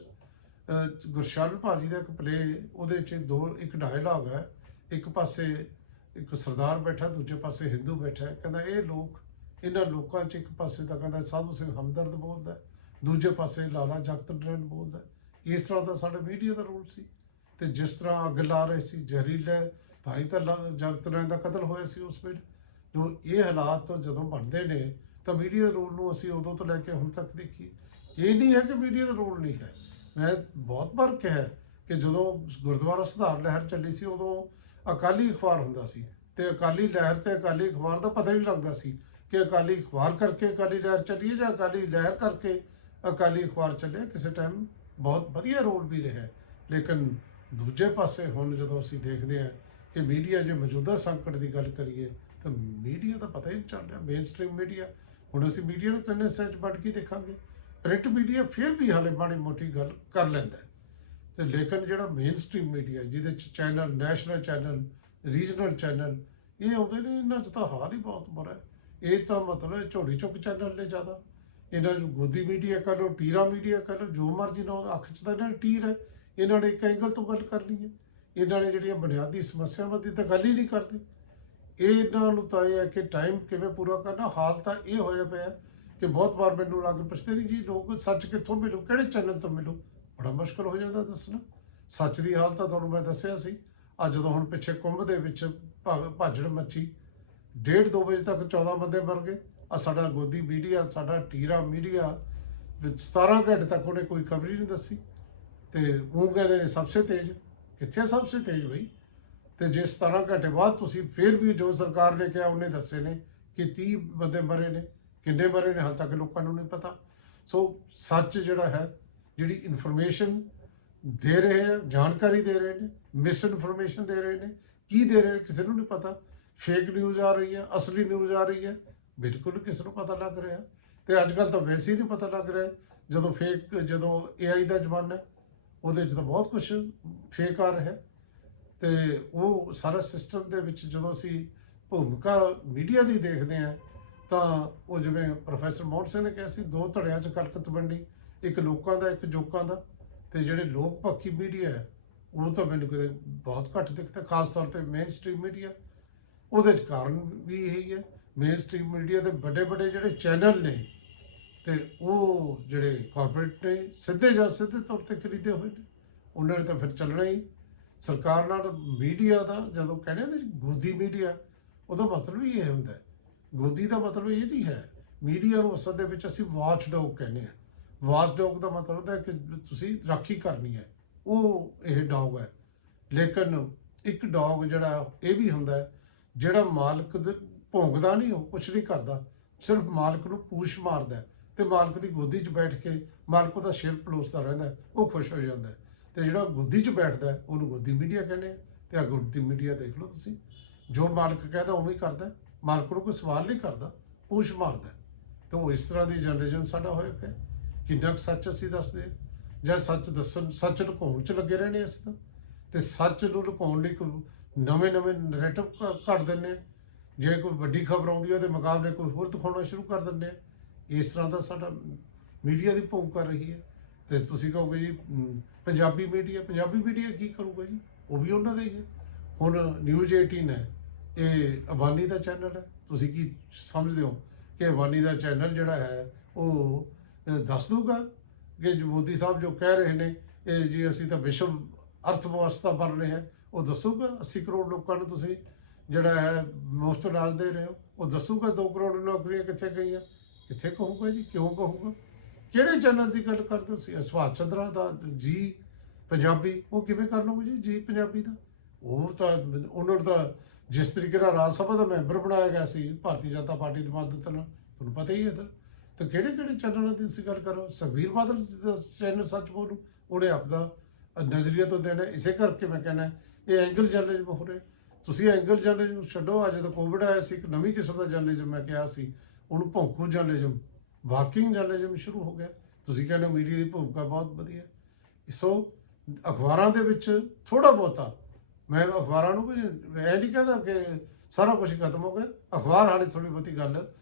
ਅਹ, ਗੁਰਸ਼ਰਨ ਭਾਜੀ ਦਾ ਇੱਕ ਪਲੇ ਉਹਦੇ 'ਚ ਦੋ ਇੱਕ ਡਾਇਲੌਗ ਹੈ ਇੱਕ ਪਾਸੇ ਇੱਕ ਸਰਦਾਰ ਬੈਠਾ ਦੂਜੇ ਪਾਸੇ ਹਿੰਦੂ ਬੈਠਾ ਕਹਿੰਦਾ ਇਹ ਲੋਕ ਇਹਨਾਂ ਲੋਕਾਂ 'ਚ ਇੱਕ ਪਾਸੇ ਤਾਂ ਕਹਿੰਦਾ ਸਾਧੂ ਸਿੰਘ ਹਮਦਰਦ ਬੋਲਦਾ ਦੂਜੇ ਪਾਸੇ ਲਾਲਾ ਜਗਤ ਟ੍ਰੈਂਡ ਬੋਲਦਾ ਇਸ ਤਰ੍ਹਾਂ ਦਾ ਸਾਡੇ ਮੀਡੀਆ ਦਾ ਰੋਲ ਸੀ। ਤੇ ਜਿਸ ਤਰ੍ਹਾਂ ਅੱਗ ਲਾ ਰਹੇ ਸੀ ਜ਼ਹਿਰੀਲਾ ਤਾਂ ਹੀ ਤਾਂ ਲਾ- ਜਗਤ ਟ੍ਰੈਂਡ ਦਾ ਕਤਲ ਹੋਇਆ ਸੀ ਉਸ ਵੇਲੇ। ਜੋ ਇਹ ਹਾਲਾਤ ਜਦੋਂ ਬਣਦੇ ਨੇ ਤਾਂ ਮੀਡੀਆ ਦੇ ਰੋਲ ਨੂੰ ਅਸੀਂ ਉਦੋਂ ਤੋਂ ਲੈ ਕੇ ਹੁਣ ਤੱਕ ਦੇਖੀ। ਇਹ ਨਹੀਂ ਹੈ ਕਿ ਮੀਡੀਆ ਦਾ ਰੋਲ ਨਹੀਂ ਹੈ। ਮੈਂ ਬਹੁਤ ਵਾਰ ਕਿਹਾ ਕਿ ਜਦੋਂ ਗੁਰਦੁਆਰਾ ਸੁਧਾਰ ਲਹਿਰ ਚੱਲੀ ਸੀ, ਉਦੋਂ ਅਕਾਲੀ ਅਖਬਾਰ ਹੁੰਦਾ ਸੀ ਤੇ ਅਕਾਲੀ ਲਹਿਰ ਤੇ ਅਕਾਲੀ ਅਖਬਾਰ ਦਾ ਪਤਾ ਹੀ ਨਹੀਂ ਲੱਗਦਾ ਸੀ ਕਿ ਅਕਾਲੀ ਅਖਬਾਰ ਕਰਕੇ ਅਕਾਲੀ ਲਹਿਰ ਚੱਲੀ ਜਾਂ ਅਕਾਲੀ ਲਹਿਰ ਕਰਕੇ ਅਕਾਲੀ ਅਖਬਾਰ ਚੱਲਿਆ। ਕਿਸੇ ਟਾਈਮ ਬਹੁਤ ਵਧੀਆ ਰੋਲ ਵੀ ਰਿਹਾ ਲੇਕਿਨ ਦੂਜੇ ਪਾਸੇ ਹੁਣ ਜਦੋਂ ਅਸੀਂ ਦੇਖਦੇ ਹਾਂ ਕਿ ਮੀਡੀਆ ਜੇ ਮੌਜੂਦਾ ਸੰਕਟ ਦੀ ਗੱਲ ਕਰੀਏ, ਤਾਂ ਮੀਡੀਆ ਦਾ ਪਤਾ ਹੀ ਨਹੀਂ ਚੱਲ ਰਿਹਾ। ਮੇਨ ਸਟ੍ਰੀਮ ਮੀਡੀਆ ਹੁਣ ਅਸੀਂ ਮੀਡੀਆ ਨੂੰ ਤਿੰਨ ਹਿੱਸਿਆਂ 'ਚ ਵੰਡ ਕੇ ਦੇਖਾਂਗੇ। ਪ੍ਰਿੰਟ ਮੀਡੀਆ ਫਿਰ ਵੀ ਹਾਲੇ ਮਾੜੀ ਮੋਟੀ ਗੱਲ ਕਰ ਲੈਂਦਾ ਹੈ। ਤੇ ਲੇਕਿਨ ਜਿਹੜਾ ਮੇਨ ਸਟ੍ਰੀਮ ਮੀਡੀਆ ਜਿਹਦੇ ਚ channel national channel regional channel ਇਹ ਆਉਂਦੇ ਨੇ, ਇਹਨਾਂ 'ਚ ਤਾਂ ਹਾਲ ਹੀ ਬਹੁਤ ਬੁਰਾ ਹੈ। ਇਹ ਤਾਂ ਮਤਲਬ ਝੋੜੀ ਚੁੱਕ ਚੈਨਲ ਨੇ ਜ਼ਿਆਦਾ। ਇਹਨਾਂ ਨੂੰ ਗੋਦੀ ਮੀਡੀਆ ਕਹ ਲਓ, ਟੀਰਾ ਮੀਡੀਆ ਕਹ ਲਓ, ਜੋ ਮਰਜ਼ੀ ਨਾਲ ਅੱਖ 'ਚ ਤਾਂ ਇਹਨਾਂ ਦੀ ਟੀਰ ਹੈ। ਇਹਨਾਂ ਨੇ ਇੱਕ ਐਂਗਲ ਤੋਂ ਗੱਲ ਕਰਨੀ ਹੈ। ਇਹਨਾਂ ਨੇ ਜਿਹੜੀਆਂ ਬੁਨਿਆਦੀ ਸਮੱਸਿਆਵਾਂ ਦੀ ਤਾਂ ਗੱਲ ਹੀ ਨਹੀਂ ਕਰਦੇ। ਇਹਨਾਂ ਨੂੰ ਤਾਂ ਇਹ ਹੈ ਕਿ ਟਾਈਮ ਕਿਵੇਂ ਪੂਰਾ ਕਰਨਾ, ਹਾਲ ਤਾਂ ਇਹ ਹੋਇਆ ਪਿਆ ਕਿ ਬਹੁਤ ਵਾਰ ਮੈਨੂੰ ਲੱਗ ਪੁੱਛਦੇ ਨਹੀਂ ਜੀ ਲੋਕ ਸੱਚ ਕਿੱਥੋਂ ਮਿਲੂ? ਕਿਹੜੇ ਚੈਨਲ ਤੋਂ ਮਿਲੂ? ਬੜਾ ਮੁਸ਼ਕਲ ਹੋ ਜਾਂਦਾ ਦੱਸਣਾ। ਸੱਚ ਦੀ ਹਾਲਤ ਤਾਂ ਤੁਹਾਨੂੰ ਮੈਂ ਦੱਸਿਆ ਸੀ। ਅੱਜ ਜਦੋਂ ਹੁਣ ਪਿੱਛੇ ਕੁੰਭ ਦੇ ਵਿੱਚ ਭਾ- ਭਾਜੜ ਮੱਚੀ। ਡੇਢ ਦੋ ਵਜੇ ਤੱਕ 14 ਬੰਦੇ ਮਰ ਗਏ। ਆ ਸਾਡਾ ਗੋਦੀ ਮੀਡੀਆ ਸਾਡਾ ਟੀਰਾ ਮੀਡੀਆ ਵਿੱਚ 17 ਘੰਟੇ ਤੱਕ ਉਹਨੇ ਕੋਈ ਖਬਰ ਹੀ ਨਹੀਂ ਦੱਸੀ। ਤੇ ਉਹ ਕਹਿੰਦੇ ਨੇ, ਸਭ ਤੋਂ ਤੇਜ਼। ਕਿੱਥੇ ਸਭ ਤੋਂ ਤੇਜ਼ ਬਈ? ਤੇ ਜੇ 17 ਘੰਟੇ ਬਾਅਦ ਤੁਸੀਂ ਫਿਰ ਵੀ ਜੋ ਸਰਕਾਰ ਨੇ ਕਿਹਾ, ਉਹਨੇ ਦੱਸੇ ਨੇ ਕਿ 30 ਬੰਦੇ ਮਰੇ ਨੇ, ਕਿੰਨੇ ਮਰੇ ਨੇ, ਹਾਲ ਤੱਕ ਲੋਕਾਂ ਨੂੰ ਨਹੀਂ ਪਤਾ। ਸੋ ਸੱਚ ਜਿਹੜਾ ਹੈ, ਜਿਹੜੀ ਇਨਫੋਰਮੇਸ਼ਨ ਦੇ ਰਹੇ ਹੈ ਜਾਣਕਾਰੀ ਦੇ ਰਹੇ ਨੇ ਮਿਸ ਇਨਫੋਰਮੇਸ਼ਨ ਦੇ ਰਹੇ ਨੇ, ਕੀ ਦੇ ਰਹੇ ਕਿਸੇ ਨੂੰ ਨਹੀਂ ਪਤਾ। ਫੇਕ ਨਿਊਜ਼ ਆ ਰਹੀ ਹੈ, ਅਸਲੀ ਨਿਊਜ਼ ਆ ਰਹੀ ਹੈ, ਬਿਲਕੁਲ ਕਿਸੇ ਨੂੰ ਪਤਾ ਲੱਗ ਰਿਹਾ। ਤੇ ਅੱਜ ਕੱਲ ਤਾਂ ਵੈਸੇ ਹੀ ਨਹੀਂ ਪਤਾ ਲੱਗ ਰਿਹਾ, ਜਦੋਂ ਫੇਕ ਜਦੋਂ AI ਦਾ ਜ਼ਮਾਨਾ ਹੈ, ਉਹਦੇ 'ਚ ਤਾਂ ਬਹੁਤ ਕੁਝ ਫੇਕ ਆ ਰਿਹਾ। ਤੇ ਉਹ ਸਾਰਾ ਸਿਸਟਮ ਦੇ ਵਿੱਚ ਜਦੋਂ ਅਸੀਂ ਭੂਮਿਕਾ ਮੀਡੀਆ ਦੀ ਦੇਖਦੇ ਹਾਂ, ਤਾਂ ਉਹ ਜਿਵੇਂ ਪ੍ਰੋਫੈਸਰ ਮੋਹਨ ਸਿੰਘ ਨੇ ਕਿਹਾ ਸੀ, ਦੋ ਧੜਿਆਂ 'ਚ ਕਲਕਤ ਵੰਡੀ, ਇੱਕ ਲੋਕਾਂ ਦਾ, ਇੱਕ ਜੋਕਾਂ ਦਾ, ਤੇ ਜਿਹੜੇ ਲੋਕ ਪੱਖੀ ਮੀਡੀਆ ਹੈ, ਉਹ ਤਾਂ ਮੈਨੂੰ ਕਿਤੇ ਬਹੁਤ ਘੱਟ ਦਿਖਦਾ, ਖਾਸ ਤੌਰ ਤੇ ਮੇਨ ਸਟ੍ਰੀਮ ਮੀਡੀਆ ਉਹਦੇ 'ਚ ਕਾਰਨ ਵੀ ਇਹੀ ਹੈ ਮੇਨ ਸਟ੍ਰੀਮ ਮੀਡੀਆ ਦੇ ਵੱਡੇ ਵੱਡੇ ਜਿਹੜੇ ਚੈਨਲ ਨੇ, ਤੇ ਉਹ ਜਿਹੜੇ ਕਾਰਪੋਰੇਟ ਨੇ, ਸਿੱਧੇ ਜਾਂ ਸਿੱਧੇ ਤੌਰ ਤੇ ਖਰੀਦੇ ਹੋਏ ਨੇ, ਉਹਨਾਂ ਨੇ ਤਾਂ ਫਿਰ ਚੱਲਣਾ ਹੀ। ਸਰਕਾਰ ਨਾਲ ਮੀਡੀਆ ਦਾ ਜਦੋਂ ਕਹਿੰਦੇ ਨੇ ਗੋਦੀ ਮੀਡੀਆ, ਉਹਦਾ ਮਤਲਬ ਹੀ ਇਹ ਹੁੰਦਾ ਗੋਦੀ ਦਾ ਮਤਲਬ ਇਹ ਨਹੀਂ ਹੈ। ਮੀਡੀਆ ਨੂੰ ਅਸਲ ਦੇ ਵਿੱਚ ਅਸੀਂ ਵਾਚ ਡੌਗ ਕਹਿੰਦੇ ਆ ਵਾਚ ਡੌਗ ਦਾ ਮਤਲਬ ਹੈ ਕਿ ਤੁਸੀਂ ਰਾਖੀ ਕਰਨੀ ਹੈ। ਉਹ ਇਹ ਡੌਗ ਹੈ। ਲੇਕਿਨ ਇੱਕ ਡੌਗ ਜਿਹੜਾ, ਇਹ ਵੀ ਹੁੰਦਾ ਜਿਹੜਾ ਮਾਲਕ ਦੇ ਭੌਂਕਦਾ ਨਹੀਂ, ਉਹ ਕੁਛ ਨਹੀਂ ਕਰਦਾ। ਸਿਰਫ ਮਾਲਕ ਨੂੰ ਪੂਛ ਮਾਰਦਾ ਹੈ ਤੇ ਮਾਲਕ ਦੀ ਗੋਦੀ 'ਚ ਬੈਠ ਕੇ ਮਾਲਕ ਉਹਦਾ ਸਿਰ ਪਲੋਸਦਾ ਰਹਿੰਦਾ ਉਹ ਖੁਸ਼ ਹੋ ਜਾਂਦਾ ਤੇ ਜਿਹੜਾ ਗੋਦੀ 'ਚ ਬੈਠਦਾ ਉਹਨੂੰ ਗੋਦੀ ਮੀਡੀਆ ਕਹਿੰਦੇ ਆ। ਤੇ ਆ ਗੋਦੀ ਮੀਡੀਆ ਦੇਖ ਲਓ ਤੁਸੀਂ। ਜੋ ਮਾਲਕ ਕਹਿੰਦਾ, ਉਵੇਂ ਹੀ ਕਰਦਾ। ਮਾਲਕ ਨੂੰ ਕੋਈ ਸਵਾਲ ਨਹੀਂ ਕਰਦਾ, ਪੂਛ ਮਾਰਦਾ ਹੈ। ਉਹ ਇਸ ਤਰ੍ਹਾਂ ਦੀ ਜਨਰੇਸ਼ਨ ਸਾਡਾ ਹੋਇਆ ਪਿਆ ਕਿੰਨਾ ਕੁ ਸੱਚ ਅਸੀਂ ਦੱਸਦੇ ਜਾਂ ਸੱਚ ਦੱਸਣ, ਸੱਚ ਲੁਕਾਉਣ 'ਚ ਲੱਗੇ ਰਹਿੰਦੇ ਅਸੀਂ ਤਾਂ। ਤੇ ਸੱਚ ਨੂੰ ਲੁਕਾਉਣ ਲਈ ਕੋਈ ਨਵੇਂ ਨਵੇਂ ਨੈਰੇਟਿਵ ਕੱਢ ਦਿੰਦੇ ਹਾਂ। ਜੇ ਕੋਈ ਵੱਡੀ ਖਬਰ ਆਉਂਦੀ ਹੈ, ਉਹਦੇ ਮੁਕਾਬਲੇ ਕੋਈ ਹੋਰ ਦਿਖਾਉਣਾ ਸ਼ੁਰੂ ਕਰ ਦਿੰਦੇ ਆ ਇਸ ਤਰ੍ਹਾਂ ਦਾ ਸਾਡਾ ਮੀਡੀਆ ਦੀ ਭੂਮਿਕਾ ਰਹੀ ਹੈ। ਤੇ ਤੁਸੀਂ ਕਹੋਗੇ ਜੀ ਪੰਜਾਬੀ ਮੀਡੀਆ ਪੰਜਾਬੀ ਮੀਡੀਆ ਕੀ ਕਰੂਗਾ ਜੀ? ਉਹ ਵੀ ਉਹਨਾਂ ਦਾ ਹੀ ਹੈ। ਹੁਣ ਨਿਊਜ਼ 18 ਹੈ, ਇਹ ਅਬਾਨੀ ਦਾ ਚੈਨਲ ਹੈ। ਤੁਸੀਂ ਕੀ ਸਮਝਦੇ ਹੋ ਕਿ ਅਬਾਨੀ ਦਾ ਚੈਨਲ ਜਿਹੜਾ ਹੈ, ਉਹ ਦੱਸ ਦੂਗਾ ਕਿ ਜੋ ਮੋਦੀ ਸਾਹਿਬ ਜੋ ਕਹਿ ਰਹੇ ਨੇ, ਇਹ ਜੀ ਅਸੀਂ ਤਾਂ ਵਿਸ਼ਵ ਅਰਥ ਵਿਵਸਥਾ ਬਣ ਰਹੇ ਹਾਂ, ਉਹ ਦੱਸੂਗਾ 80 ਕਰੋੜ ਲੋਕਾਂ ਨੂੰ ਤੁਸੀਂ ਜਿਹੜਾ ਹੈ, ਮੁਫਤ ਅਨਾਜ ਦੇ ਰਹੇ ਹੋ, ਉਹ ਦੱਸੂਗਾ 2 ਕਰੋੜ ਨੌਕਰੀਆਂ ਕਿੱਥੇ ਗਈਆਂ। ਕਿੱਥੇ ਕਹੂਗਾ ਜੀ? ਕਿਉਂ ਕਹੂਗਾ? ਕਿਹੜੇ ਚੈਨਲ ਦੀ ਗੱਲ ਕਰਦੇ ਹੋ? ਸੀ ਸੁਭਾਸ਼ ਚੰਦਰਾ ਦਾ, ਜੀ ਪੰਜਾਬੀ, ਉਹ ਕਿਵੇਂ ਕਰ ਲਓਗੇ ਜੀ ਜੀ ਪੰਜਾਬੀ ਦਾ? ਉਹ ਤਾਂ ਉਹਨਾਂ ਦਾ ਜਿਸ ਤਰੀਕੇ ਨਾਲ ਰਾਜ ਸਭਾ ਦਾ ਮੈਂਬਰ ਬਣਾਇਆ ਗਿਆ ਸੀ, ਭਾਰਤੀ ਜਨਤਾ ਪਾਰਟੀ ਦੀ ਮਦਦ ਨਾਲ, ਤੁਹਾਨੂੰ ਪਤਾ ਹੀ ਹੈ ਤਾਂ ਤਾਂ ਕਿਹੜੇ ਕਿਹੜੇ ਚੈਨਲਾਂ ਦੀ ਤੁਸੀਂ ਗੱਲ ਕਰੋ ਸੁਖਬੀਰ ਬਾਦਲ ਜੀ ਦਾ ਚੈਨਲ ਸੱਚ ਬੋਲੂ? ਉਹਨੇ ਆਪਦਾ ਨਜ਼ਰੀਆ ਤੋਂ ਦੇਣਾ ਇਸੇ ਕਰਕੇ ਮੈਂ ਕਹਿੰਦਾ ਇਹ ਐਂਗਲ ਜਰਨਲਿਜ਼ਮ ਹੋ ਰਿਹਾ ਤੁਸੀਂ ਐਂਗਲ ਜਰਨਲਿਜ਼ਮ ਛੱਡੋ, ਅੱਜ ਜਦੋਂ ਕੋਵਿਡ ਆਇਆ ਸੀ, ਇੱਕ ਨਵੀਂ ਕਿਸਮ ਦਾ ਜਰਨਲਿਜ਼ਮ ਮੈਂ ਕਿਹਾ ਸੀ, ਉਹਨੂੰ ਭੌਂਕੂ ਜਰਨਲਿਜ਼ਮ ਵਾਕਿੰਗ ਜਰਨਲਿਜ਼ਮ ਸ਼ੁਰੂ ਹੋ ਗਿਆ। ਤੁਸੀਂ ਕਹਿੰਦੇ ਮੀਡੀਆ ਦੀ ਭੂਮਿਕਾ ਬਹੁਤ ਵਧੀਆ। ਸੋ ਅਖਬਾਰਾਂ ਦੇ ਵਿੱਚ ਥੋੜਾ ਬਹੁਤਾ ਮੈਂ ਅਖਬਾਰਾਂ ਨੂੰ ਵੀ ਇਹ ਨਹੀਂ ਕਹਿੰਦਾ ਕਿ ਸਾਰਾ ਕੁਝ ਖਤਮ ਹੋ ਗਿਆ। ਅਖਬਾਰ ਹਾਲੇ ਥੋੜੀ ਬਹੁਤੀ ਗੱਲ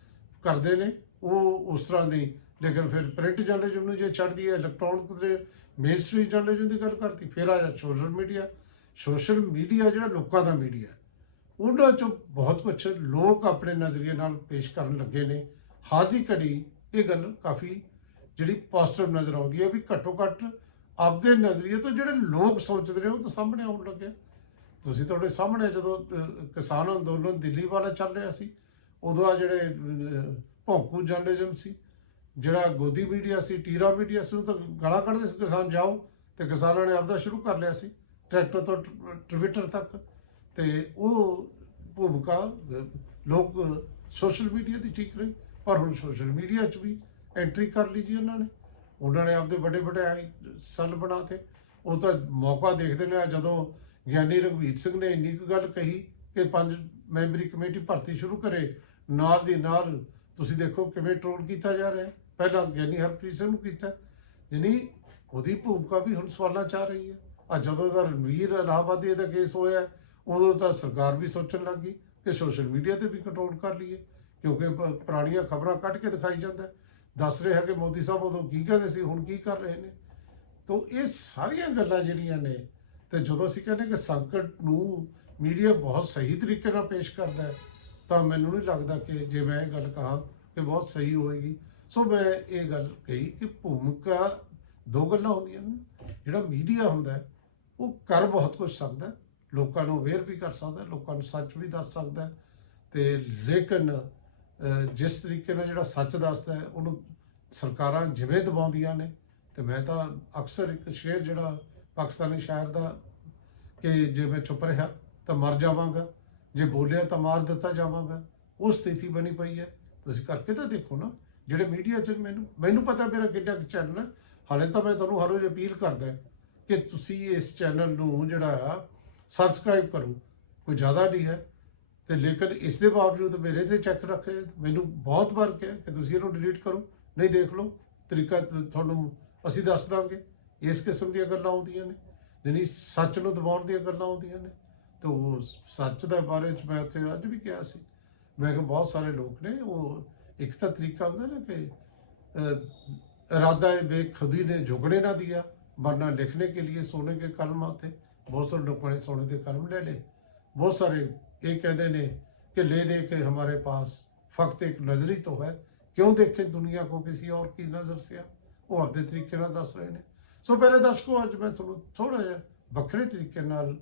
ਕਰਦੇ ਨੇ, ਉਹ ਉਸ ਤਰ੍ਹਾਂ ਨਹੀਂ। ਲੇਕਿਨ ਫਿਰ ਪ੍ਰਿੰਟ ਜਰਨਲਿਜ਼ਮ ਨੂੰ ਜੇ ਛੱਡਦੀ ਹੈ ਇਲੈਕਟ੍ਰੋਨਿਕ ਤੇ ਮੇਨ ਸਟ੍ਰੀਮ ਜਰਨਲਿਜ਼ਮ ਦੀ ਗੱਲ ਕਰਤੀ, ਫਿਰ ਆ ਜਾ ਸੋਸ਼ਲ ਮੀਡੀਆ ਸੋਸ਼ਲ ਮੀਡੀਆ ਜਿਹੜਾ ਲੋਕਾਂ ਦਾ ਮੀਡੀਆ ਉਹਨਾਂ ਚੋਂ ਬਹੁਤ ਕੁਝ ਲੋਕ ਆਪਣੇ ਨਜ਼ਰੀਏ ਨਾਲ ਪੇਸ਼ ਕਰਨ ਲੱਗੇ ਨੇ। ਹਾਲ ਦੀ ਘੜੀ ਇਹ ਗੱਲ ਕਾਫੀ ਜਿਹੜੀ ਪੋਜ਼ਿਟਿਵ ਨਜ਼ਰ ਆਉਂਦੀ ਹੈ ਵੀ ਘੱਟੋ ਘੱਟ ਆਪਦੇ ਨਜ਼ਰੀਏ ਤੋਂ ਜਿਹੜੇ ਲੋਕ ਸੋਚਦੇ ਨੇ ਉਹ ਤਾਂ ਸਾਹਮਣੇ ਆਉਣ ਲੱਗੇ ਤੁਸੀਂ ਤੁਹਾਡੇ ਸਾਹਮਣੇ ਜਦੋਂ ਕਿਸਾਨ ਅੰਦੋਲਨ ਦਿੱਲੀ ਵਾਲਾ ਚੱਲ ਰਿਹਾ ਸੀ ਉਦੋਂ ਆ ਜਿਹੜੇ ਅਹ, ਭੌਂਕੂ ਜਰਨਲਿਜ਼ਮ ਸੀ ਜਿਹੜਾ ਗੋਦੀ ਮੀਡੀਆ ਸੀ ਟੀਰਾ ਮੀਡੀਆ ਸੀ ਉਹ ਤਾਂ ਗਾਲਾਂ ਕੱਢਦੇ ਸੀ ਕਿਸਾਨ ਜਾਓ ਤੇ ਕਿਸਾਨਾਂ ਨੇ ਆਪਦਾ ਸ਼ੁਰੂ ਕਰ ਲਿਆ ਸੀ ਟਰੈਕਟਰ ਤੋਂ ਟ- ਟਵਿੱਟਰ ਤੱਕ। ਤੇ ਉਹ ਭੂਮਿਕਾ ਲੋਕ ਸੋਸ਼ਲ ਮੀਡੀਆ ਦੀ ਠੀਕ ਰਹੀ। ਪਰ ਹੁਣ ਸੋਸ਼ਲ ਮੀਡੀਆ 'ਚ ਵੀ ਐਂਟਰੀ ਕਰ ਲਈ ਜੀ ਉਹਨਾਂ ਨੇ। ਉਹਨਾਂ ਨੇ ਆਪਦੇ ਵੱਡੇ ਵੱਡੇ ਸੱਲ ਬਣਾਤੇ ਉਹ ਤਾਂ ਮੌਕਾ ਦੇਖਦੇ ਨੇ ਜਦੋਂ ਗਿਆਨੀ ਰਘਵੀਰ ਸਿੰਘ ਨੇ ਇੰਨੀ ਕੁ ਗੱਲ ਕਹੀ ਕਿ ਪੰਜ ਮੈਂਬਰੀ ਕਮੇਟੀ ਭਰਤੀ ਸ਼ੁਰੂ ਕਰੇ। ਨਾਲ ਦੀ ਨਾਲ ਤੁਸੀਂ ਦੇਖੋ ਕਿਵੇਂ ਟ੍ਰੋਲ ਕੀਤਾ ਜਾ ਰਿਹਾ। ਪਹਿਲਾਂ ਗਿਆਨੀ ਹਰਪ੍ਰੀਤ ਸਿੰਘ ਨੂੰ ਕੀਤਾ। ਯਾਨੀ ਉਹਦੀ ਭੂਮਿਕਾ ਵੀ ਹੁਣ ਸਵਾਲਾਂ 'ਚ ਆ ਰਹੀ ਹੈ। ਆ ਜਦੋਂ ਦਾ ਰਣਵੀਰ ਇਲਾਹਾਬਾਦੀ ਦਾ ਕੇਸ ਹੋਇਆ, ਉਦੋਂ ਤਾਂ ਸਰਕਾਰ ਵੀ ਸੋਚਣ ਲੱਗ ਗਈ ਕਿ ਸੋਸ਼ਲ ਮੀਡੀਆ ਤੇ ਵੀ ਕੰਟਰੋਲ ਕਰ ਲਈਏ। ਕਿਉਂਕਿ ਪ- ਪੁਰਾਣੀਆਂ ਖਬਰਾਂ ਕੱਢ ਕੇ ਦਿਖਾਈ ਜਾਂਦਾ ਦੱਸ ਰਿਹਾ ਕਿ ਮੋਦੀ ਸਾਹਿਬ ਉਦੋਂ ਕੀ ਕਹਿੰਦੇ ਸੀ, ਹੁਣ ਕੀ ਕਰ ਰਹੇ ਨੇ? ਤੋਂ ਇਹ ਸਾਰੀਆਂ ਗੱਲਾਂ ਜਿਹੜੀਆਂ ਨੇ, ਤੇ ਜਦੋਂ ਅਸੀਂ ਕਹਿੰਦੇ ਕਿ ਸੰਕਟ ਨੂੰ ਮੀਡੀਆ ਬਹੁਤ ਸਹੀ ਤਰੀਕੇ ਨਾਲ ਪੇਸ਼ ਕਰਦਾ ਹੈ, ਤਾਂ ਮੈਨੂੰ ਨਹੀਂ ਲੱਗਦਾ ਕਿ ਜੇ ਮੈਂ ਇਹ ਗੱਲ ਕਹਾਂ ਕਿ ਬਹੁਤ ਸਹੀ ਹੋਏਗੀ। ਸੋ ਮੈਂ ਇਹ ਗੱਲ ਕਹੀ ਕਿ ਭੂਮਿਕਾ ਦੋ ਗੱਲਾਂ ਹੁੰਦੀਆਂ ਨੇ। ਜਿਹੜਾ ਮੀਡੀਆ ਹੁੰਦਾ ਉਹ ਕਰ ਬਹੁਤ ਕੁਝ ਸਕਦਾ ਲੋਕਾਂ ਨੂੰ ਅਵੇਅਰ ਵੀ ਕਰ ਸਕਦਾ ਲੋਕਾਂ ਨੂੰ ਸੱਚ ਵੀ ਦੱਸ ਸਕਦਾ ਹੈ। ਤੇ ਲੇਕਿਨ ਜਿਸ ਤਰੀਕੇ ਨਾਲ ਜਿਹੜਾ ਸੱਚ ਦੱਸਦਾ ਹੈ, ਉਹਨੂੰ ਸਰਕਾਰਾਂ ਜਿਵੇਂ ਦਬਾਉਂਦੀਆਂ ਨੇ, ਤੇ ਮੈਂ ਤਾਂ ਅਕਸਰ ਇੱਕ ਸ਼ੇਰ ਜਿਹੜਾ ਪਾਕਿਸਤਾਨੀ ਸ਼ਾਇਰ ਦਾ ਕਿ ਜੇ ਮੈਂ ਚੁੱਪ ਰਿਹਾ ਤਾਂ ਮਰ ਜਾਵਾਂਗਾ, ਜੇ ਬੋਲਿਆ ਤਾਂ ਮਾਰ ਦਿੱਤਾ ਜਾਵਾਂਗਾ, ਉਹ ਸਥਿਤੀ ਬਣੀ ਪਈ ਹੈ। ਤੁਸੀਂ ਕਰਕੇ ਤਾਂ ਦੇਖੋ ਨਾ, ਜਿਹੜੇ ਮੀਡੀਆ 'ਚ ਮੈਨੂੰ ਮੈਨੂੰ ਪਤਾ ਮੇਰਾ ਕਿੰਨਾ ਚੈਨਲ ਹੈ। ਹਾਲੇ ਤਾਂ ਮੈਂ ਤੁਹਾਨੂੰ ਹਰ ਰੋਜ਼ ਅਪੀਲ ਕਰਦਾ ਕਿ ਤੁਸੀਂ ਇਸ ਚੈਨਲ ਨੂੰ ਜਿਹੜਾ ਸਬਸਕ੍ਰਾਈਬ ਕਰੋ। ਕੋਈ ਜ਼ਿਆਦਾ ਨਹੀਂ ਹੈ। ਤੇ ਲੇਕਿਨ ਇਸ ਦੇ ਬਾਵਜੂਦ ਮੇਰੇ ਤੇ ਚੈੱਕ ਰੱਖੇ, ਮੈਨੂੰ ਬਹੁਤ ਵਾਰ ਕਿਹਾ ਕਿ ਤੁਸੀਂ ਇਹਨੂੰ ਡਿਲੀਟ ਕਰੋ, ਨਹੀਂ ਦੇਖ ਲਓ, ਤਰੀਕਾ ਤੁਹਾਨੂੰ ਅਸੀਂ ਦੱਸ ਦਾਂਗੇ, ਇਸ ਕਿਸਮ ਦੀਆਂ ਗੱਲਾਂ ਆਉਂਦੀਆਂ ਨੇ ਨਹੀਂ ਸੱਚ ਨੂੰ ਦਬਾਉਣ ਦੀਆਂ ਗੱਲਾਂ ਆਉਂਦੀਆਂ ਨੇ, ਤਾਂ ਉਹ ਸੱਚ ਦੇ ਬਾਰੇ ਚ ਮੈਂ ਉੱਥੇ ਅੱਜ ਵੀ ਕਿਹਾ ਸੀ। ਮੈਂ ਕਿ ਬਹੁਤ ਸਾਰੇ ਲੋਕ ਨੇ, ਉਹ ਇੱਕ ਤਾਂ ਤਰੀਕਾ ਹੁੰਦਾ ਨਾ ਕਿ ਇਰਾਦਾ ਇਹ ਬੇਖੁਦੀ ਨੇ ਝੁਕਣੇ ਨਾ ਦਿਆ, ਵਰਨਾ ਲਿਖਣੇ ਕੇ ਲਈ ਸੋਨੇ ਕੇ ਕਲਮ ਆਤੇ ਬਹੁਤ ਸਾਰੇ ਲੋਕਾਂ ਨੇ ਸੋਨੇ ਦੇ ਕਲਮ ਲੈ ਲਏ, ਬਹੁਤ ਸਾਰੇ ये कहते ने कि ले दे के हमारे पास फक्त एक नजरी तो है क्यों देखें दुनिया को किसी और की नज़र से ਉਹ ਆਪਦੇ ਤਰੀਕੇ ਨਾਲ ਦੱਸ ਰਹੇ ਨੇ ਸੋ ਪਹਿਲੇ ਦਰਸ਼ਕੋ ਅੱਜ ਮੈਂ ਤੁਹਾਨੂੰ ਥੋੜਾ ਜਿਹਾ ਵੱਖਰੇ ਤਰੀਕੇ ਨਾਲ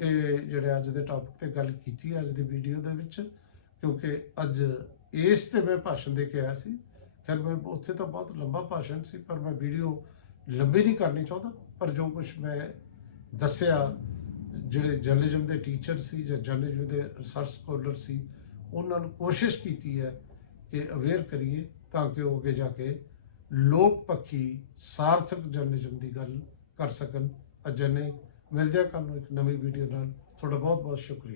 ਇਹ ਜਿਹੜੇ ਅੱਜ ਦੇ ਟੌਪਿਕ ਤੇ ਗੱਲ ਕੀਤੀ ਹੈ ਅੱਜ ਦੀ ਵੀਡੀਓ ਦੇ ਵਿੱਚ ਕਿਉਂਕਿ ਅੱਜ ਇਸ ਤੇ ਮੈਂ ਭਾਸ਼ਣ ਦੇ ਕੇ ਆਇਆ ਸੀ ਖੈਰ ਮੈਂ ਉੱਥੇ ਤਾਂ ਬਹੁਤ ਲੰਬਾ ਭਾਸ਼ਣ ਸੀ ਪਰ ਮੈਂ ਵੀਡੀਓ ਲੰਬੀ ਨਹੀਂ ਕਰਨੀ ਚਾਹੁੰਦਾ ਪਰ ਜੋ ਕੁਝ ਮੈਂ ਦੱਸਿਆ ਜਿਹੜੇ ਜਰਨਲਿਜ਼ਮ ਦੇ ਟੀਚਰ ਸੀ ਜਾਂ ਜਰਨਲਿਜ਼ਮ ਦੇ ਰਿਸਰਚ ਸਕੋਲਰ ਸੀ, ਉਹਨਾਂ ਨੂੰ ਕੋਸ਼ਿਸ਼ ਕੀਤੀ ਹੈ ਕਿ ਅਵੇਅਰ ਕਰੀਏ ਤਾਂ ਕਿ ਉਹ ਅੱਗੇ ਜਾ ਕੇ ਲੋਕ ਪੱਖੀ ਸਾਰਥਕ ਜਰਨਲਿਜ਼ਮ ਦੀ ਗੱਲ ਕਰ ਸਕਣ। ਅਜੇ ਨਹੀਂ ਮਿਲਦੇ ਆ ਕੱਲ੍ਹ ਨੂੰ ਇੱਕ ਨਵੀਂ ਵੀਡੀਓ ਨਾਲ। ਤੁਹਾਡਾ ਬਹੁਤ ਬਹੁਤ ਸ਼ੁਕਰੀਆ।